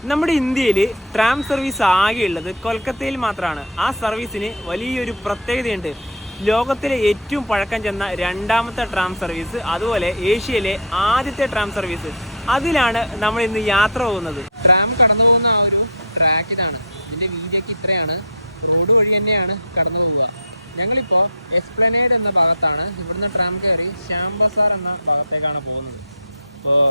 നമ്മുടെ ഇന്ത്യയിൽ tram service ആകെയുള്ളത് കൊൽക്കത്തയിൽ മാത്രമാണ്. ആ സർവീസിന് വലിയൊരു പ്രത്യേകതയുണ്ട്. ലോകത്തിലെ ഏറ്റവും പഴക്കം ചെന്ന രണ്ടാമത്തെ ട്രാം സർവീസ്, അതുപോലെ ഏഷ്യയിലെ ആദ്യത്തെ ട്രാം സർവീസ്, അതിലാണ് നമ്മൾ ഇന്ന് യാത്ര പോകുന്നത്. ട്രാം കടന്നു പോകുന്ന ആ ഒരു ട്രാക്ക് ഇതാണ്. ഇതിന്റെ വീതിയൊക്കെ ഇത്രയാണ്. റോഡ് വഴി തന്നെയാണ് കടന്നു പോവുക. ഞങ്ങളിപ്പോൾ എസ്പ്ലനേഡ് എന്ന ഭാഗത്താണ്. ഇവിടുന്ന് ട്രാം കയറി ശ്യാം ബസാർ എന്ന ഭാഗത്തേക്കാണ് പോകുന്നത്. ഇപ്പോൾ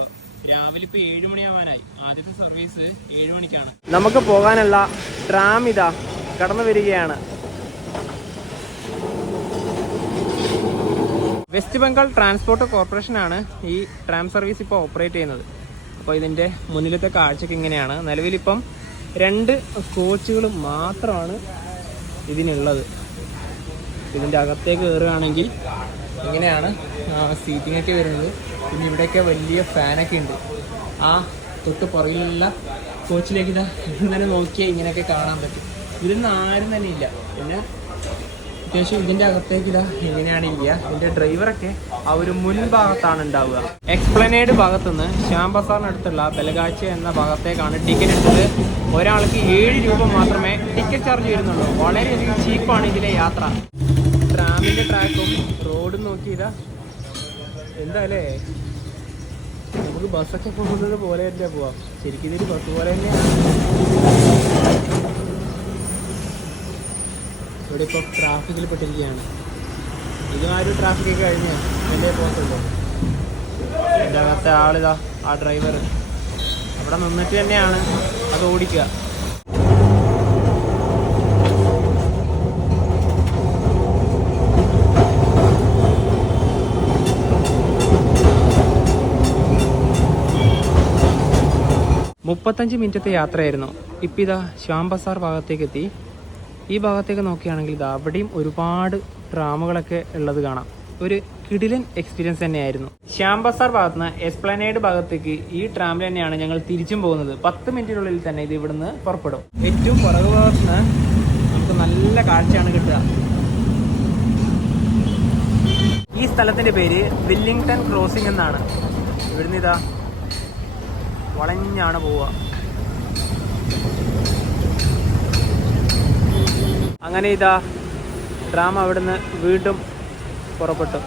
രാവിലെ ഇപ്പോൾ 7 മണിയാവാനായി. ആദ്യത്തെ സർവീസ് 7 മണിക്കാണ്. നമുക്ക് പോകാനുള്ള ട്രാം ഇതാ കടന്നു വരികയാണ്. വെസ്റ്റ് ബംഗാൾ ട്രാൻസ്പോർട്ട് കോർപ്പറേഷനാണ് ഈ ട്രാം സർവീസ് ഇപ്പോൾ ഓപ്പറേറ്റ് ചെയ്യുന്നത്. അപ്പോൾ ഇതിൻ്റെ മുന്നിലത്തെ കാഴ്ചക്ക് ഇങ്ങനെയാണ്. നിലവിലിപ്പം 2 കോച്ചുകൾ മാത്രമാണ് ഇതിനുള്ളത്. ഇതിൻ്റെ അകത്തേക്ക് കയറുകയാണെങ്കിൽ ഇങ്ങനെയാണ് സീറ്റിങ്ങൊക്കെ വരുന്നത്. പിന്നെ ഇവിടെയൊക്കെ വലിയ ഫാനൊക്കെ ഉണ്ട്. ആ തൊട്ട് പുറകിലുള്ള കോച്ചിലേക്ക് ഇതാ ഇങ്ങനെ നോക്കിയാൽ ഇങ്ങനെയൊക്കെ കാണാൻ പറ്റും. ഇതിലൊന്നും ആരും തന്നെ ഇല്ല. പിന്നെ അത്യാവശ്യം ഇതിൻ്റെ അകത്തേക്ക് ഇതാ ഇങ്ങനെയാണ് ഇരിക്കുക. ഇതിൻ്റെ ഡ്രൈവറൊക്കെ ആ ഒരു മുൻഭാഗത്താണ് ഉണ്ടാവുക. എക്സ്പ്ലനേഡ് ഭാഗത്തുനിന്ന് ശ്യാം ബസാറിനടുത്തുള്ള ബലഗാച്ച എന്ന ഭാഗത്തേക്കാണ് ടിക്കറ്റ് എടുത്തത്. ഒരാൾക്ക് 7 രൂപ മാത്രമേ ടിക്കറ്റ് ചാർജ് വരുന്നുള്ളൂ. വളരെയധികം ചീപ്പാണ് ഇതിലെ യാത്ര. ട്രാമിൻ്റെ ട്രാക്കും റോഡും നോക്കിയതാ എന്തായാലേ, നമുക്ക് ബസ്സൊക്കെ പോകുന്നത് പോലെ തന്നെ പോവാം. ശരിക്കും ഇതൊരു ബസ് പോലെ തന്നെയാണ്. ഇവിടെ ഇപ്പോൾ ട്രാഫിക്കിൽ പെട്ടിരിക്കുകയാണ്. ഇതും ആ ഒരു ട്രാഫിക്കൊക്കെ കഴിഞ്ഞ് വലിയ പോകത്തുള്ളൂ. എൻ്റെ അകത്തെ ആളിതാ ആ ഡ്രൈവർ അവിടെ നിന്നിട്ട് തന്നെയാണ് അത് ഓടിക്കുക. മുപ്പത്തഞ്ച് മിനിറ്റത്തെ യാത്രയായിരുന്നു. ഇപ്പം ഇതാ ശ്യാം ബസാർ ഭാഗത്തേക്ക് എത്തി. ഈ ഭാഗത്തേക്ക് നോക്കുകയാണെങ്കിൽ ഇതാ അവിടെയും ഒരുപാട് ട്രാമുകളൊക്കെ ഉള്ളത് കാണാം. ഒരു കിടിലൻ എക്സ്പീരിയൻസ് തന്നെയായിരുന്നു. ശ്യാം ബസാർ ഭാഗത്തുനിന്ന് എസ്പ്ലനേഡ് ഭാഗത്തേക്ക് ഈ ട്രാമിൽ തന്നെയാണ് ഞങ്ങൾ തിരിച്ചും പോകുന്നത്. 10 മിനിറ്റിനുള്ളിൽ തന്നെ ഇത് ഇവിടുന്ന് പുറപ്പെടും. ഏറ്റവും പുറകു ഭാഗത്തുനിന്ന് നമുക്ക് നല്ല കാഴ്ചയാണ് കിട്ടുക. ഈ സ്ഥലത്തിൻ്റെ പേര് വില്ലിംഗ്ടൺ ക്രോസിംഗ് എന്നാണ്. ഇവിടുന്ന് ഇതാ വളഞ്ഞാണ് പോവുക. അങ്ങനെ ഇതാ ട്രാം അവിടുന്ന് വീണ്ടും പുറപ്പെട്ടു.